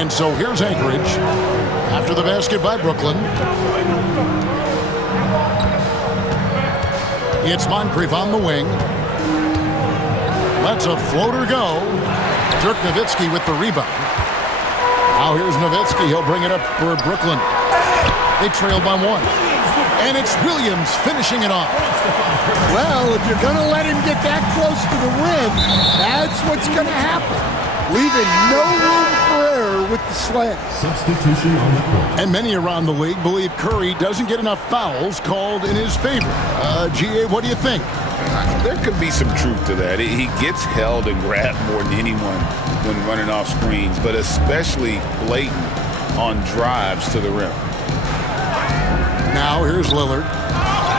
And so here's Anchorage after the basket by Brooklyn. It's Moncrief on the wing. Lets a floater go. Dirk Nowitzki with the rebound. Now here's Nowitzki. He'll bring it up for Brooklyn. They trail by one. And it's Williams finishing it off. Well, if you're going to let him get that close to the rim, that's what's going to happen. Leaving no room for error with the slam. Substitution on the court. And many around the league believe Curry doesn't get enough fouls called in his favor. GA, what do you think? There could be some truth to that. He gets held and grabbed more than anyone when running off screens, but especially blatant on drives to the rim. Now here's Lillard.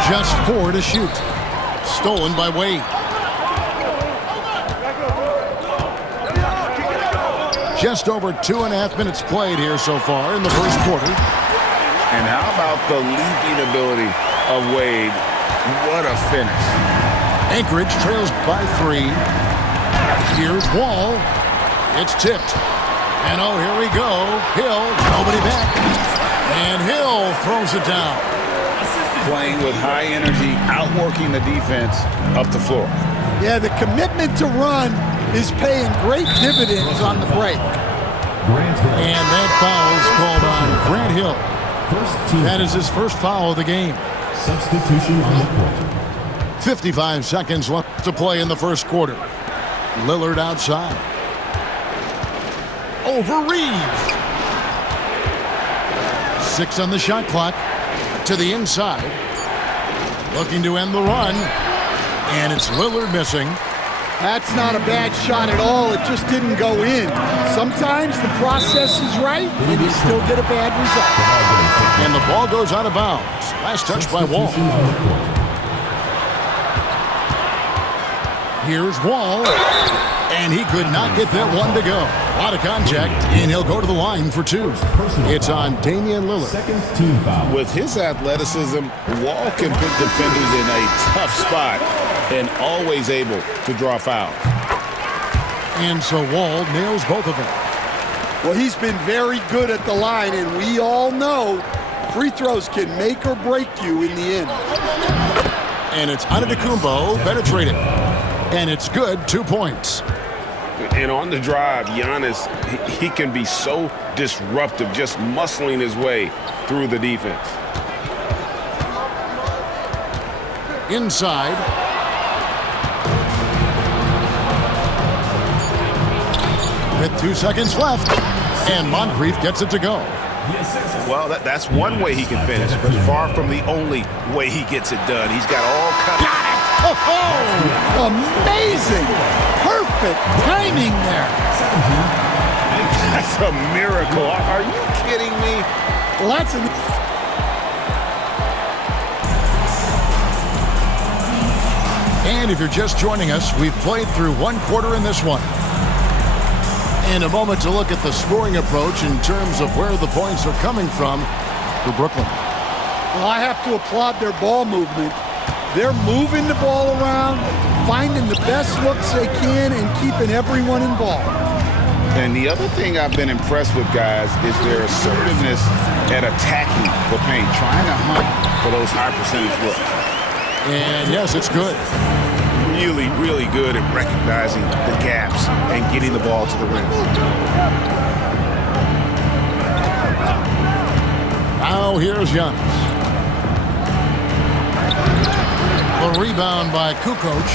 Just 4 to shoot. Stolen by Wade. Just over 2.5 minutes played here so far in the first quarter. And how about the leaping ability of Wade? What a finish. Anchorage trails by 3. Here's Wall. It's tipped. And oh, here we go. Hill, nobody back. And Hill throws it down. Playing with high energy, outworking the defense up the floor. Yeah, the commitment to run is paying great dividends on the break. And that foul is called on Grant Hill. First team. That is his first foul of the game. Substitution on the court. 55 seconds left to play in the first quarter. Lillard outside. Over Reeves. 6 on the shot clock. To the inside. Looking to end the run. And it's Lillard missing. That's not a bad shot at all. It just didn't go in. Sometimes the process is right, and you still get a bad result. And the ball goes out of bounds. Last touch by Wall. Here's Wall. And he could not get that one to go. A lot of contact, and he'll go to the line for 2. It's on Damian Lillard. Second team foul. With his athleticism, Wall can put defenders in a tough spot and always able to draw fouls. And so Wall nails both of them. Well, he's been very good at the line, and we all know free throws can make or break you in the end. And it's Antetokounmpo penetrating. And it's good, 2 points. And on the drive, Giannis, he can be so disruptive, just muscling his way through the defense. Inside. With 2 seconds left. And Moncrief gets it to go. Well, that's one way he can finish, but far from the only way he gets it done. He's got all kinds. Got it! Oh, amazing! Perfect timing there. That's a miracle. Are you kidding me? Well, that's an... And if you're just joining us, we've played through 1 quarter in this one. In a moment to look at the scoring approach in terms of where the points are coming from for Brooklyn. Well, I have to applaud their ball movement. They're moving the ball around, finding the best looks they can, and keeping everyone involved. And the other thing I've been impressed with, guys, is their assertiveness at attacking the paint, trying to hunt for those high percentage looks. And yes, it's good. Really, really good at recognizing the gaps and getting the ball to the rim. Now here's Giannis. A rebound by Kukoc.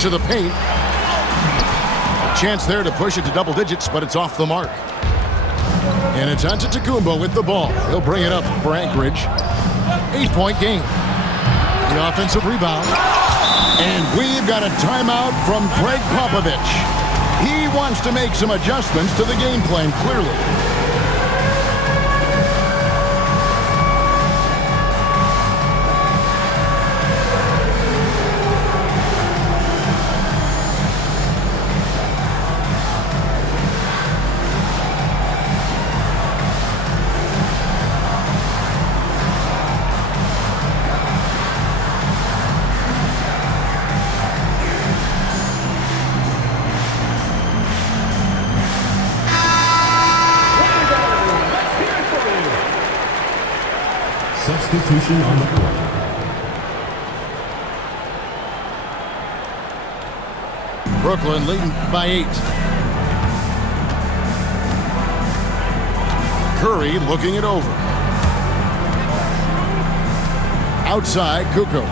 To the paint. A chance there to push it to double digits, but it's off the mark. And it's Antetokounmpo with the ball. He'll bring it up for Anchorage. 8-point game. The offensive rebound. And we've got a timeout from Greg Popovich. He wants to make some adjustments to the game plan, clearly. Substitution on the court. Brooklyn leading by 8. Curry looking it over. Outside, Kukoc.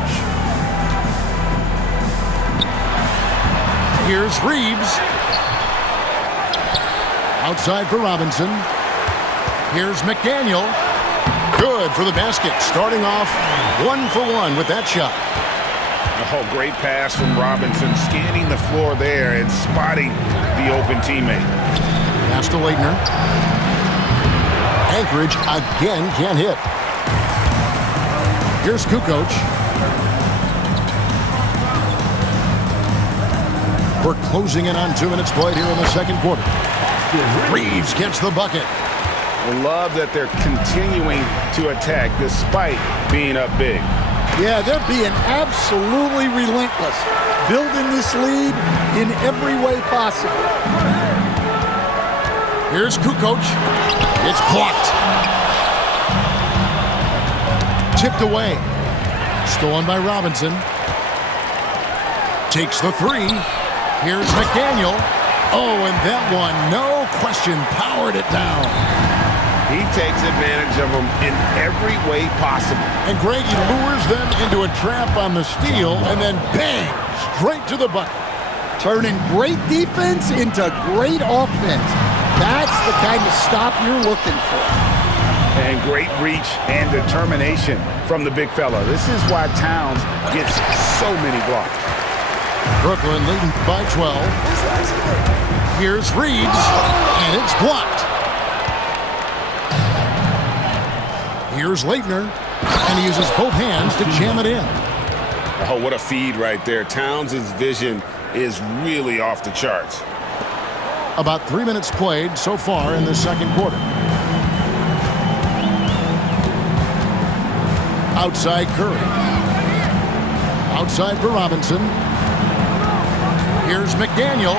Here's Reeves. Outside for Robinson. Here's McDaniel. Good for the basket. Starting off 1 for 1 with that shot. Oh, great pass from Robinson, scanning the floor there and spotting the open teammate. Pass to Leitner. Anchorage again can't hit. Here's Kukoc. We're closing in on 2 minutes played here in the second quarter. Reeves gets the bucket. I love that they're continuing to attack despite being up big. Yeah, they're being absolutely relentless, building this lead in every way possible. Here's Kukoc. It's blocked. Tipped away. Stolen by Robinson. Takes the 3. Here's McDaniel. Oh, and that one, no question, powered it down. He takes advantage of them in every way possible. And Greg, he lures them into a trap on the steal, and then bang, straight to the bucket. Turning great defense into great offense. That's the kind of stop you're looking for. And great reach and determination from the big fella. This is why Towns gets so many blocks. Brooklyn leading by 12. Here's Reeves, and it's blocked. Here's Leitner, and he uses both hands to jam it in. Oh, what a feed right there. Towns' vision is really off the charts. About 3 minutes played so far in the second quarter. Outside Curry. Outside for Robinson. Here's McDaniel.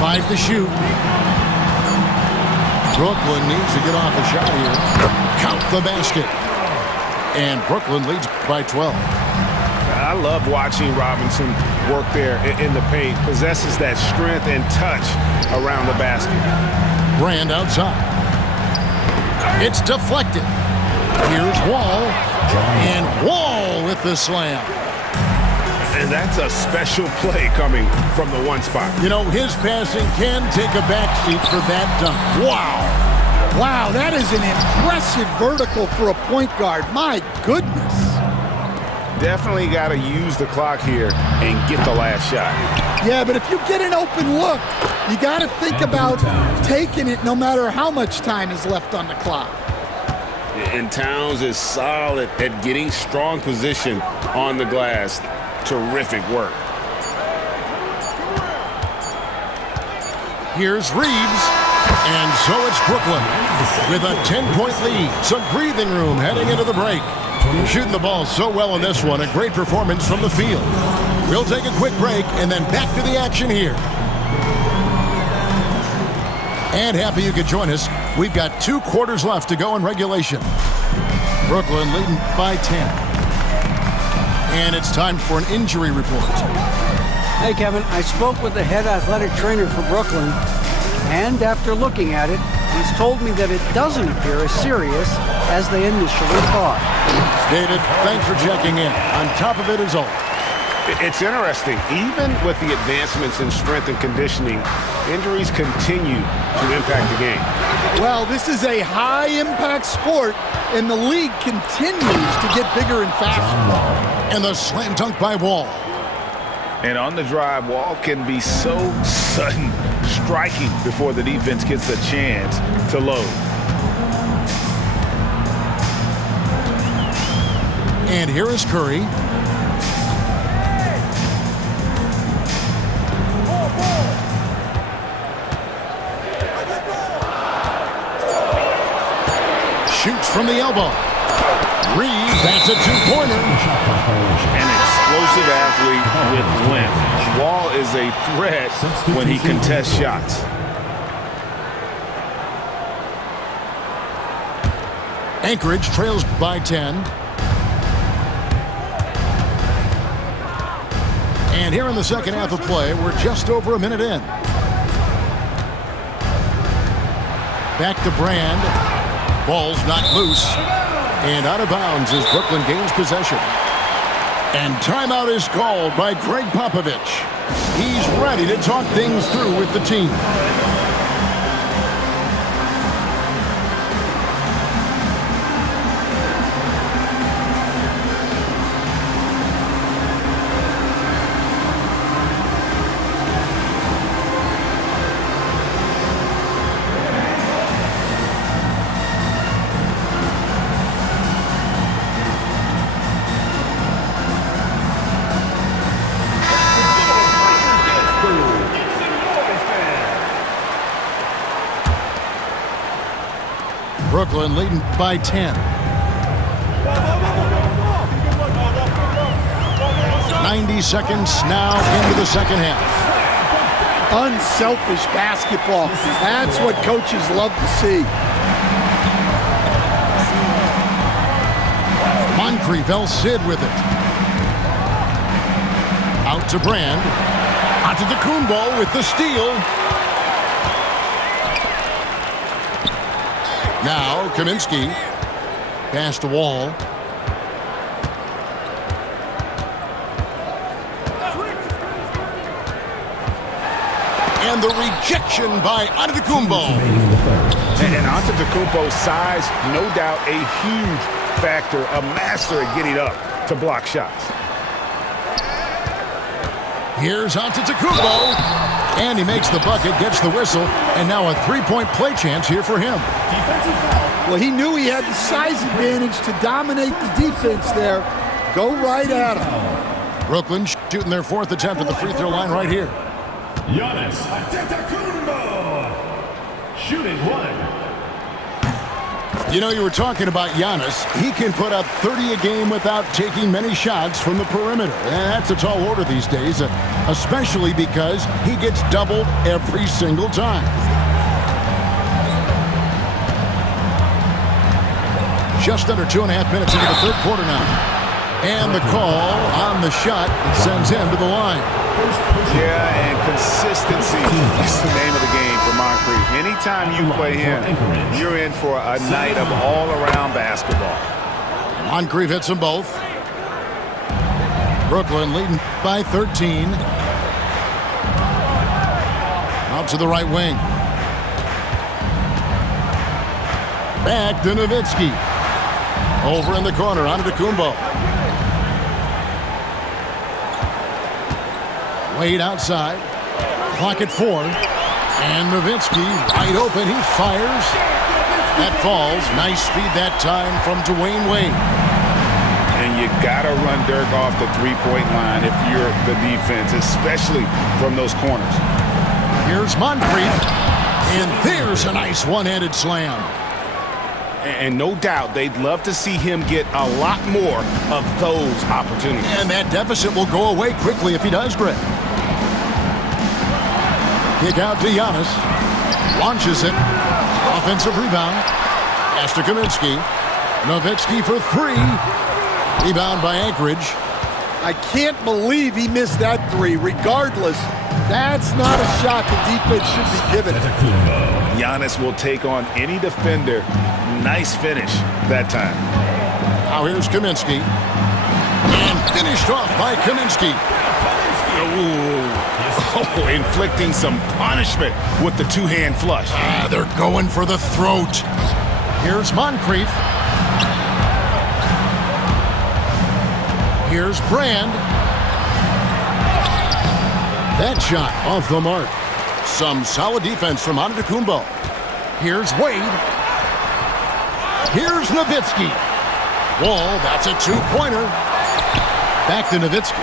5 to shoot. Brooklyn needs to get off a shot here. Count the basket. And Brooklyn leads by 12. I love watching Robinson work there in the paint. Possesses that strength and touch around the basket. Brand outside. It's deflected. Here's Wall. And Wall with the slam. And that's a special play coming from the one spot. You know, his passing can take a backseat for that dunk. Wow. Wow, that is an impressive vertical for a point guard. My goodness. Definitely got to use the clock here and get the last shot. Yeah, but if you get an open look, you got to think about taking it no matter how much time is left on the clock. And Towns is solid at getting strong position on the glass. Terrific work. Here's Reeves. And so it's Brooklyn with a 10-point lead. Some breathing room heading into the break. Shooting the ball so well in this one. A great performance from the field. We'll take a quick break and then back to the action here. And happy you could join us. We've got 2 quarters left to go in regulation. Brooklyn leading by 10. And it's time for an injury report. Hey, Kevin, I spoke with the head athletic trainer for Brooklyn, and after looking at it, he's told me that it doesn't appear as serious as they initially thought. David, thanks for checking in. On top of it is all. It's interesting. Even with the advancements in strength and conditioning, injuries continue to impact the game. Well, this is a high-impact sport, and the league continues to get bigger and faster. And the slam dunk by Wall. And on the drive, Wall can be so sudden, striking before the defense gets a chance to load. And here is Curry. Shoots from the elbow. Reeves, that's a 2-pointer. An explosive athlete with length. Wall is a threat when he contests shots. Anchorage trails by 10. And here in the second half of play, we're just over a minute in. Back to Brand. Ball's knocked loose. And out of bounds as Brooklyn gains possession. And timeout is called by Greg Popovich. He's ready to talk things through with the team. Brooklyn leading by 10. 90 seconds now into the second half. Unselfish basketball. That's what coaches love to see. Moncrief, El Cid with it. Out to Brand. Onto the Kumbo with the steal. Now, Kaminsky. Pass to Wall. And the rejection by Antetokounmpo. And Antetokounmpo's size, no doubt a huge factor, a master at getting up to block shots. Here's Antetokounmpo. And he makes the bucket, gets the whistle, and now a three-point play chance here for him. Well, he knew he had the size advantage to dominate the defense there. Go right at him. Brooklyn shooting their fourth attempt at the free throw line right here. Giannis Antetokounmpo. Shooting one. You know, you were talking about Giannis. He can put up 30 a game without taking many shots from the perimeter. And that's a tall order these days, especially because he gets doubled every single time. Just under 2.5 minutes into the third quarter now. And the call on the shot sends him to the line. Yeah, and consistency is the name of the game for Moncrief. Anytime you play him, you're in for a night of all-around basketball. Moncrief hits them both. Brooklyn leading by 13. Out to the right wing. Back to Nowitzki. Over in the corner, Antetokounmpo. Wade outside. Clock at 4. And Nowitzki wide open. He fires. That falls. Nice speed that time from Dwayne Wade. And you got to run Dirk off the three-point line if you're the defense, especially from those corners. Here's Moncrief. And there's a nice one-handed slam. And no doubt they'd love to see him get a lot more of those opportunities. And that deficit will go away quickly if he does, Greg. Kick out to Giannis. Launches it. Offensive rebound. Pass to Kaminsky. Nowitzki for 3. Rebound by Anchorage. I can't believe he missed that 3. Regardless, that's not a shot the defense should be given. Giannis will take on any defender. Nice finish that time. Now here's Kaminsky. And finished off by Kaminsky. Oh, inflicting some punishment with the two-hand flush. They're going for the throat. Here's Moncrief. Here's Brand. That shot off the mark. Some solid defense from Antetokounmpo. Here's Wade. Here's Nowitzki. Wall, that's a two-pointer. Back to Nowitzki.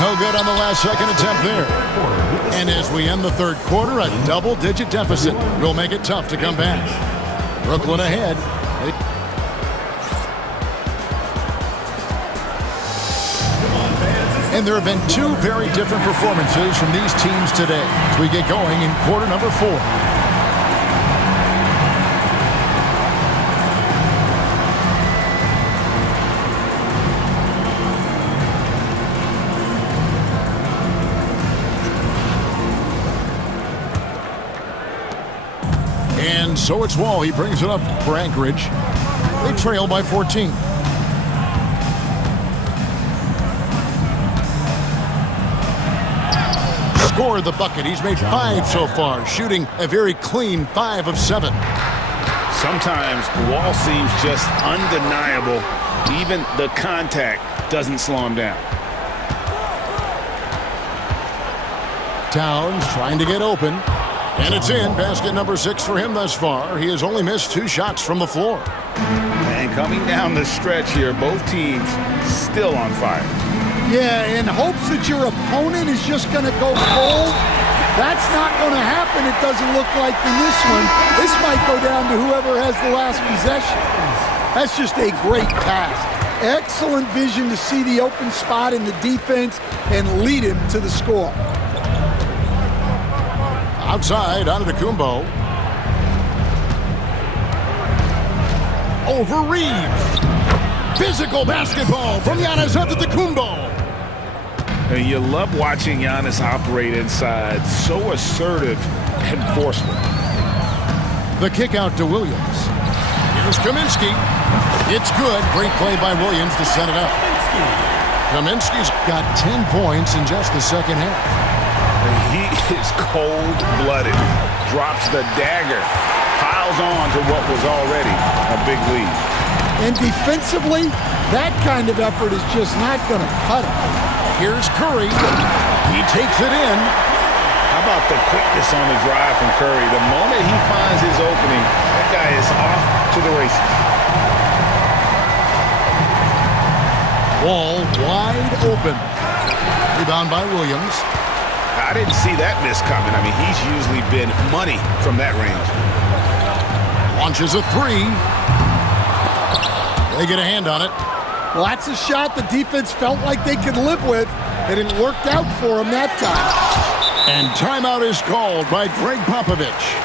No good on the last second attempt there. And as we end the third quarter, a double-digit deficit will make it tough to come back. Brooklyn ahead. And there have been two very different performances from these teams today as we get going in quarter number 4. And so it's Wall. He brings it up for Anchorage. They trail by 14. Scored the bucket. He's made 5 so far, shooting a very clean 5 of 7. Sometimes Wall seems just undeniable. Even the contact doesn't slow him down. Towns trying to get open. And it's in. Basket number 6 for him thus far. He has only missed 2 shots from the floor. And coming down the stretch here, both teams still on fire. Yeah, in hopes that your opponent is just going to go cold. That's not going to happen, it doesn't look like in this one. This might go down to whoever has the last possession. That's just a great pass. Excellent vision to see the open spot in the defense and lead him to the score. Outside, Antetokounmpo. Over Reeves. Physical basketball from Giannis Antetokounmpo. And you love watching Giannis operate inside. So assertive and forceful. The kick out to Williams. Here's Kaminsky. It's good. Great play by Williams to set it up. Kaminsky's got 10 points in just the second half. He is cold-blooded. Drops the dagger. Piles on to what was already a big lead. And defensively, that kind of effort is just not going to cut it. Here's Curry. He takes it in. How about the quickness on the drive from Curry? The moment he finds his opening, that guy is off to the races. Wall wide open. Rebound by Williams. I didn't see that miss coming. I mean, he's usually been money from that range. Launches a 3. They get a hand on it. Well, that's a shot the defense felt like they could live with, and it worked out for them that time. And timeout is called by Greg Popovich.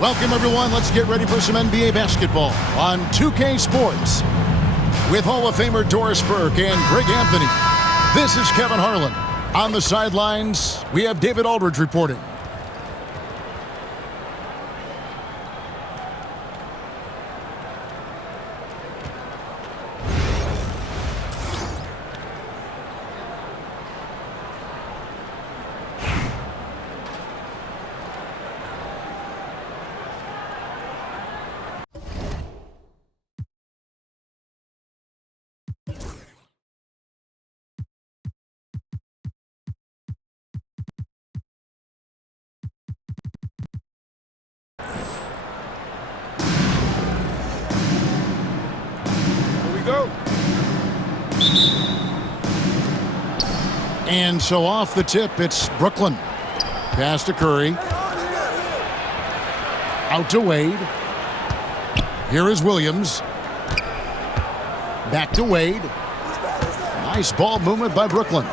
Welcome, everyone. Let's get ready for some NBA basketball on 2K Sports with Hall of Famer Doris Burke and Greg Anthony. This is Kevin Harlan. On the sidelines, we have David Aldridge reporting. And so off the tip, it's Brooklyn. Pass to Curry. Out to Wade. Here is Williams. Back to Wade. Nice ball movement by Brooklyn.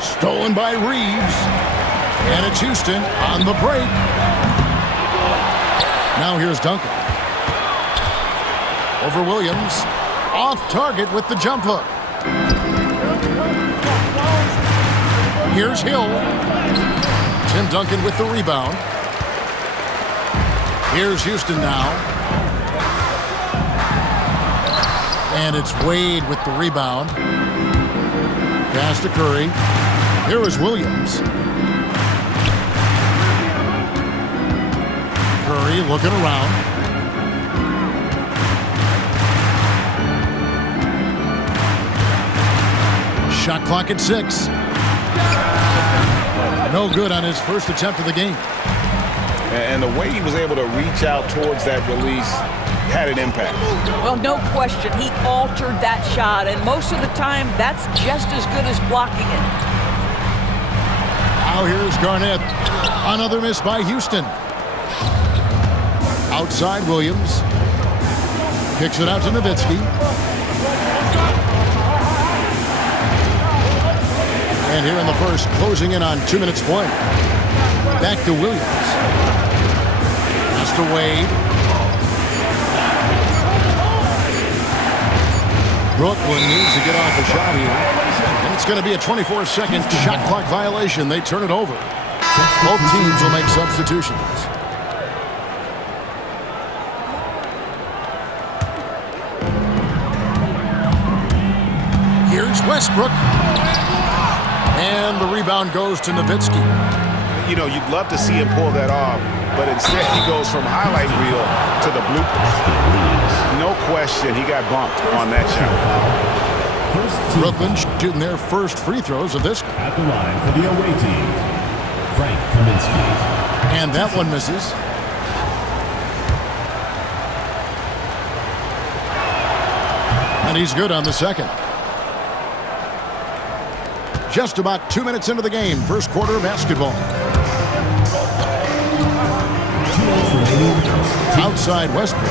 Stolen by Reeves. And it's Houston on the break. Now here's Duncan. Over Williams. Off target with the jump hook. Here's Hill. Tim Duncan with the rebound. Here's Houston now. And it's Wade with the rebound. Pass to Curry. Here is Williams. Curry looking around. Shot clock at 6. No good on his first attempt of the game. And the way he was able to reach out towards that release had an impact. Well, no question. He altered that shot, and most of the time, that's just as good as blocking it. Now here's Garnett. Another miss by Houston. Outside Williams. Kicks it out to Nowitzki. And here in the first, closing in on 2 minutes play. Back to Williams. Pass to Wade. Brooklyn needs to get off a shot here. And it's going to be a 24-second shot clock violation. They turn it over. Both teams will make substitutions. Here's Westbrook. And the rebound goes to Nowitzki. You know, you'd love to see him pull that off, but instead he goes from highlight reel to the bloopers. No question he got bumped on that shot. Brooklyn shooting their first free throws of this. At the line for the away team, Frank Kaminsky. And that one misses. And he's good on the second. Just about 2 minutes into the game, first quarter basketball. Outside Westbrook.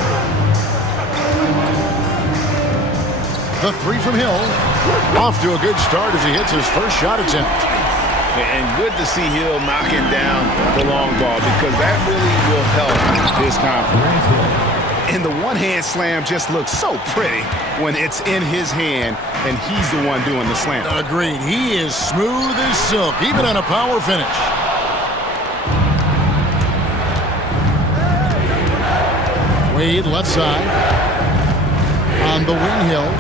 The three from Hill. Off to a good start as he hits his first shot attempt. And good to see Hill knocking down the long ball because that really will help his confidence. And the one-hand slam just looks so pretty when it's in his hand and he's the one doing the slam. Agreed. He is smooth as silk, even on a power finish. Wade left side. On the wing, Hill.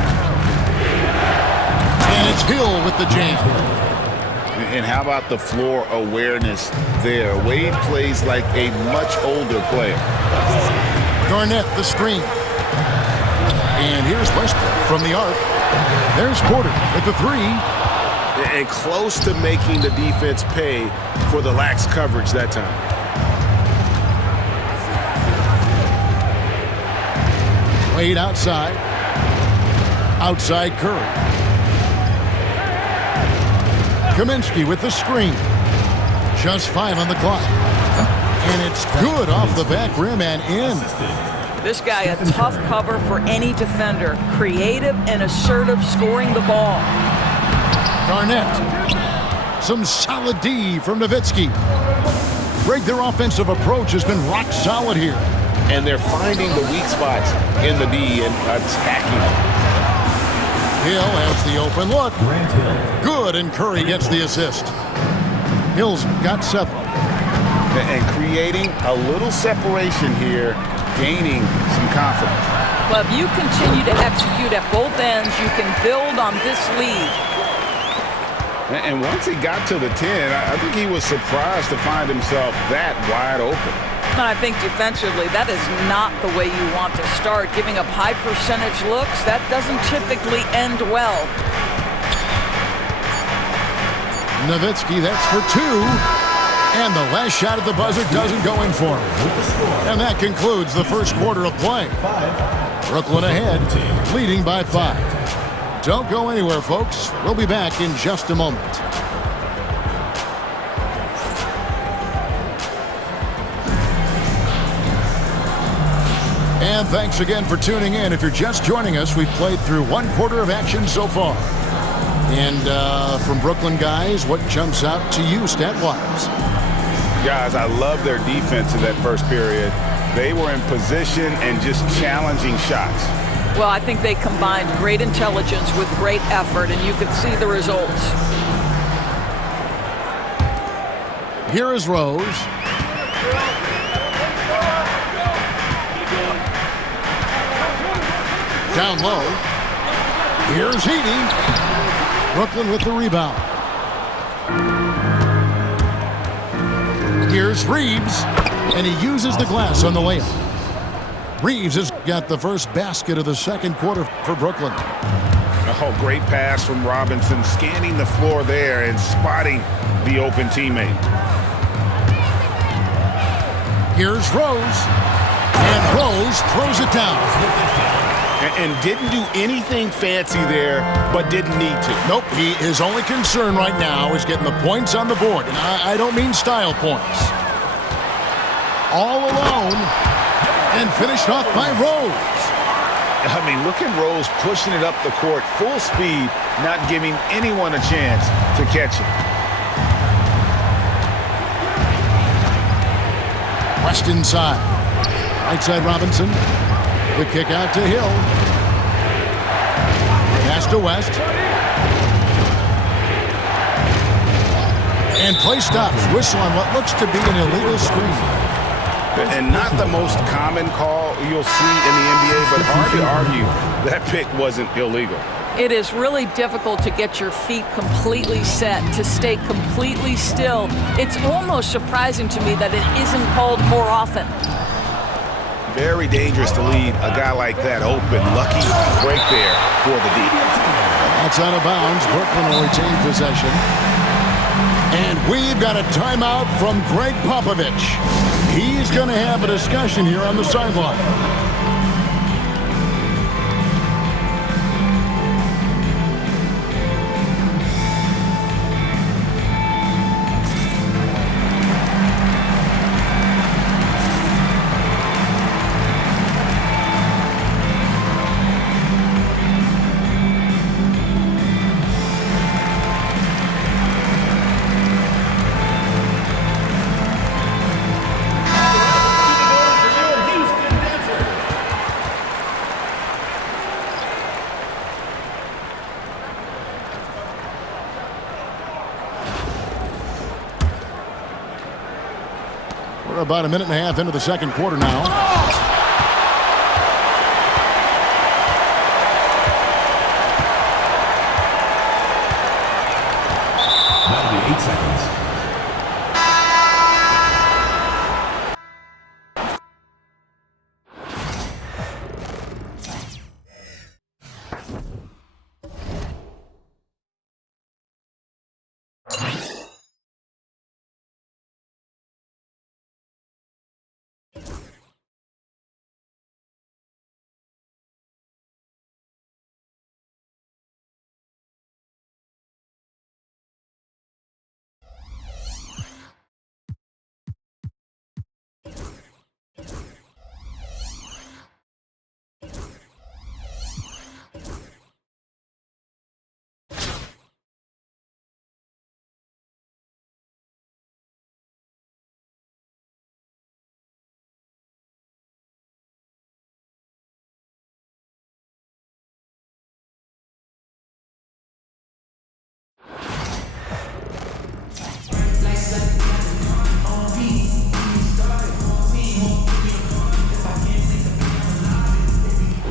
And it's Hill with the jam. And how about the floor awareness there? Wade plays like a much older player. Garnett, the screen. And here's Westbrook from the arc. There's Porter with the three. And close to making the defense pay for the lax coverage that time. Wade outside. Outside Curry. Kaminsky with the screen. Just 5 on the clock. And it's good off the back rim and in. This guy, a tough cover for any defender. Creative and assertive scoring the ball. Garnett. Some solid D from Nowitzki. Greg, their offensive approach has been rock solid here. And they're finding the weak spots in the D and attacking them. Hill has the open look. Good, and Curry gets the assist. Hill's got 7. And creating a little separation here, gaining some confidence. Well, if you continue to execute at both ends, you can build on this lead. And once he got to the 10, I think he was surprised to find himself that wide open. And I think defensively, that is not the way you want to start. Giving up high percentage looks, that doesn't typically end well. Nowitzki, that's for 2. And the last shot at the buzzer doesn't go in for him. And that concludes the first quarter of play. Brooklyn ahead, leading by 5. Don't go anywhere, folks. We'll be back in just a moment. And thanks again for tuning in. If you're just joining us, we've played through 1 quarter of action so far. And from Brooklyn guys, what jumps out to you stat-wise? Guys, I love their defense in that first period. They were in position and just challenging shots. Well, I think they combined great intelligence with great effort, and you could see the results. Here is Rose. Down low. Here's Heaney. Brooklyn with the rebound. Here's Reeves, and he uses the glass on the layup. Reeves has got the first basket of the second quarter for Brooklyn. Oh, great pass from Robinson, scanning the floor there and spotting the open teammate. Here's Rose, and Rose throws it down. And didn't do anything fancy there, but didn't need to. Nope, his only concern right now is getting the points on the board. And I don't mean style points. All alone, and finished off by Rose. I mean, look at Rose pushing it up the court full speed, not giving anyone a chance to catch it. West inside. Right side Robinson. The kick out to Hill. Pass to West. And play stops. Whistle on what looks to be an illegal screen. And not the most common call you'll see in the NBA, but hard to argue that pick wasn't illegal. It is really difficult to get your feet completely set, to stay completely still. It's almost surprising to me that it isn't called more often. Very dangerous to leave a guy like that open. Lucky break there for the D. That's out of bounds. Brooklyn will retain possession. And we've got a timeout from Greg Popovich. He's going to have a discussion here on the sideline. We're about a minute and a half into the second quarter now. That'll be 8 seconds.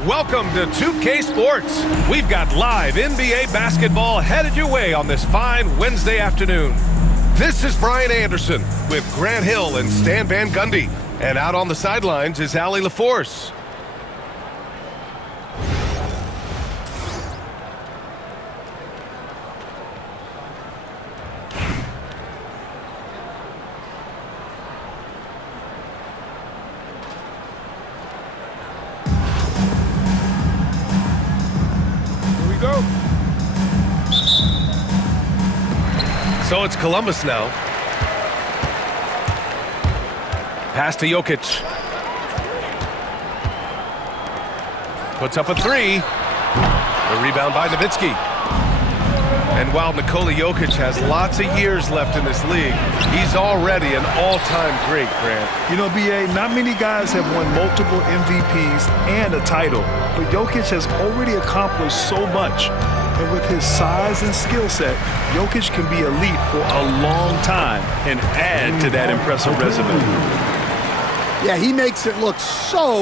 Welcome to 2K Sports. We've got live NBA basketball headed your way on this fine Wednesday afternoon. This is Brian Anderson with Grant Hill and Stan Van Gundy. And out on the sidelines is Allie LaForce. So it's Columbus now. Pass to Jokic. Puts up a three. The rebound by Nowitzki. And while Nikola Jokic has lots of years left in this league, he's already an all-time great, Grant. You know, B.A., not many guys have won multiple MVPs and a title, but Jokic has already accomplished so much. And with his size and skill set, Jokic can be elite for a long time and add to that impressive resume. Yeah, he makes it look so